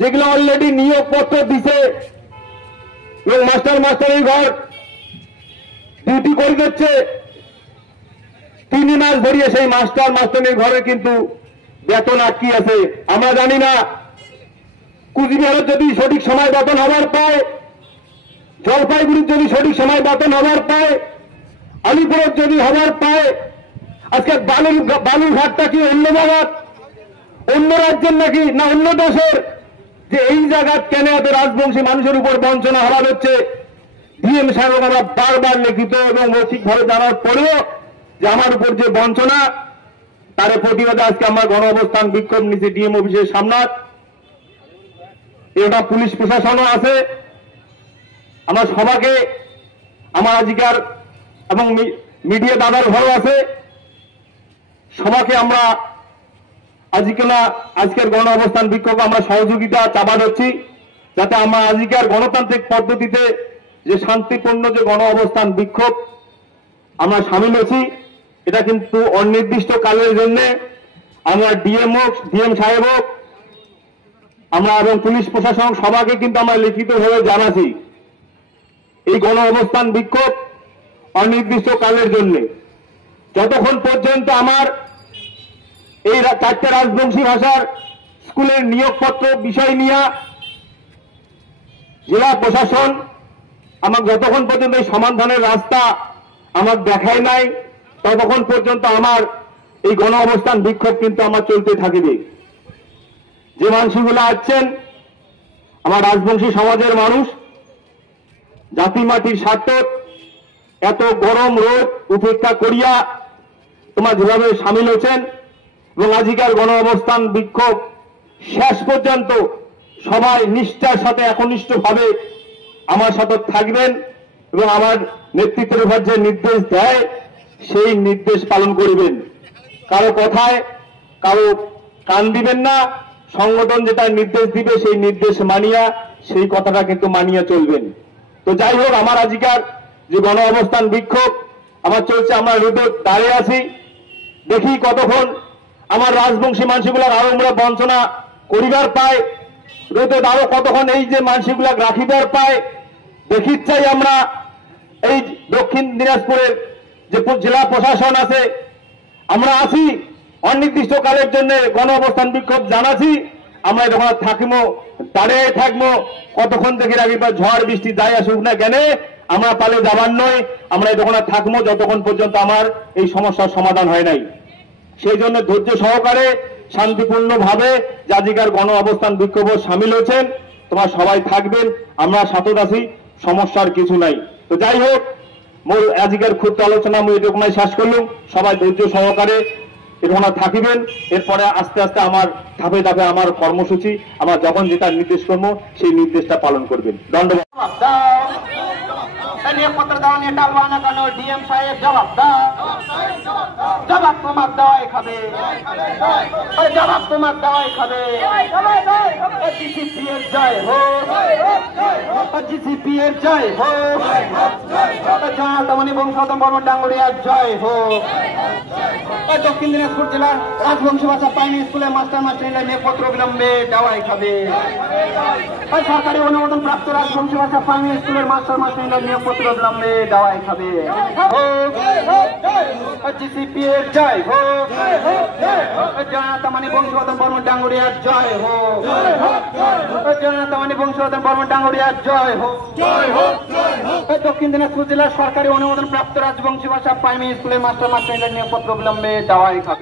যেগুলো অলরেডি নিয়োগপত্র দিছে এবং মাস্টারের ঘর ডিউটি করে দিচ্ছে 3 মাস ধরিয়ে সেই মাস্টারের ঘরে কিন্তু বেতন আটকি আছে। আমরা জানি না কুচবিহারের যদি সঠিক সময় বেতন হবার পায়, জলপাইগুড়ির যদি সঠিক সময় বেতন হবার পায়, আলিপুরের যদি হবার পায়, আজকে বালুরঘাটটা কি অন্য জায়গার, অন্য রাজ্যের নাকি না অন্য দেশের, যে এই জায়গা কেন এত রাজবংশী মানুষের উপর বঞ্চনা হওয়া হচ্ছে। ডিএম সাহেব আমরা বারবার লিখিত এবং মৌখিকভাবে জানার পরেও যে আমার উপর যে বঞ্চনা, তার প্রতিবাদে আজকে আমরা গণ অবস্থান বিক্ষোভ নিচ্ছি ডিএম অফিসের সামনে। এটা পুলিশ প্রশাসনও আছে। আমরা সবাইকে আমার আজকের এবং মিডিয়া দাদার ঘর আছে, সবাইকে আমরা আজকের গণ অবস্থান বিক্ষোভ আমরা সহযোগিতা চাপা দিচ্ছি, যাতে আমরা আজকের গণতান্ত্রিক পদ্ধতিতে যে শান্তিপূর্ণ যে গণ অবস্থান বিক্ষোভ আমরা সামিল হচ্ছি, এটা কিন্তু অনির্দিষ্ট কালের জন্য আমরা ডিএম সাহেব হোক আমরা এবং পুলিশ প্রশাসন সবাইকে কিন্তু আমরা লিখিতভাবে জানাচ্ছি এই গণ অবস্থান বিক্ষোভ অনির্দিষ্ট কালের জন্য। যতক্ষণ পর্যন্ত আমার এই 4টে রাজবংশী ভাষার স্কুলের নিয়োগপত্র বিষয় নিয়ে জেলা প্রশাসন আমার যতক্ষণ পর্যন্ত এই সমাধানের রাস্তা আমার দেখায় নাই, ততক্ষণ পর্যন্ত আমার এই গণ অবস্থান বিক্ষোভ কিন্তু আমার চলতে থাকবে। যে মানুষগুলো আছেন আমার রাজবংশী সমাজের মানুষ, জাতি মাটির স্বার্থ এত গরম রোদ উপেক্ষা করিয়া তোমার যেভাবে সামিল হয়েছেন এবং আজকের গণ অবস্থান বিক্ষোভ শেষ পর্যন্ত সবাই নিষ্ঠার সাথে একনিষ্ঠভাবে আমার সাথে থাকবেন এবং আমার নেতৃত্বের উপর যে নির্দেশ দেয় সেই নির্দেশ পালন করবেন। কারো কথায় কারো কান দিবেন না, সংগঠন যেটা নির্দেশ দিবে সেই নির্দেশ মানিয়া সেই কথাটা কিন্তু মানিয়া চলবেন। তো যাই হোক, আমার আজকের যে গণ অবস্থান বিক্ষোভ আমার চলছে, আমরা রোদে দাঁড়িয়ে আছি, দেখি কতক্ষণ আমার রাজবংশী মানুষগুলো আরো আমরা বঞ্চনা করিবার পায়, রোদে আরো কতক্ষণ এই যে মানুষগুলা রাখিবার পায়। দেখি চাই আমরা এই দক্ষিণ দিনাজপুরের যে জেলা প্রশাসন আছে, আমরা আছি অনির্দিষ্ট কালের জন্য গণ অবস্থান বিক্ষোভ জানাচ্ছি। আমরা যখন থাকবো দাঁড়িয়ে থাকবো, কতক্ষণ দেখে রাখি বা ঝড় বৃষ্টি যাই আসুক না কেন আমরা পালে যাবার নয়, আমরা যখন থাকবো যতক্ষণ পর্যন্ত আমার এই সমস্যার সমাধান হয় নাই। সেই জন্য ধৈর্য সহকারে শান্তিপূর্ণভাবে জাজিকার গণ অবস্থান বিক্ষোভ সামিল হয়েছেন, তোমার সবাই থাকবেন, আমরা সাথে আছি, সমস্যার কিছু নাই। তো যাই হোক, মোর আজকের ক্ষুদ্র আলোচনা আমি এরকমই শেষ করলাম। সবাই ধৈর্য সহকারে এরকম থাকিবেন। এরপরে আস্তে আস্তে আমার ধাপে ধাপে আমার কর্মসূচি আমার যখন যেটা নির্দেশ করবো সেই নির্দেশটা পালন করবেন। ধন্যবাদ। নিয়োগপত্র দেওয়া নিয়ে টালবা না কেন? ডিএম সাহেব জবাব দাও, জবাব তোমার দেওয়াই খাবে, জবাব তোমার দেওয়াই খাবে। জিসিপি এর জয় হোক, জিসিপি এর জয় হোক, জামানি বংশধর বর্মন ডাঙ্গুরিয়ার জয় হোক। দক্ষিণ দিনাজপুর জেলার রাজবংশী ভাষা প্রাইমারি স্কুলের মাস্টাররা নিয়োগপত্র বিলম্বে দেওয়াই খাবে। সরকারি অনুমোদন প্রাপ্ত রাজবংশী ভাষা প্রাইমারি স্কুলের মাস্টাররা নিয়োগপত্র বিলম্বে দেওয়াই খাবে। জিসিপি এর জয় হোক, জনতামানি বংশধর বর্মন ডাঙ্গুরিয়ার জয় হোক, জনতামানি বংশধর বর্মন ডাঙ্গুরিয়ার জয় হোক। দক্ষিণ দিনাজপুর জেলার সরকারি অনুমোদন প্রাপ্ত রাজবংশী ভাষা প্রাইমারি স্কুলের মাস্টাররা নিয়োগপত্র বিলম্বে দেওয়াই খাবে।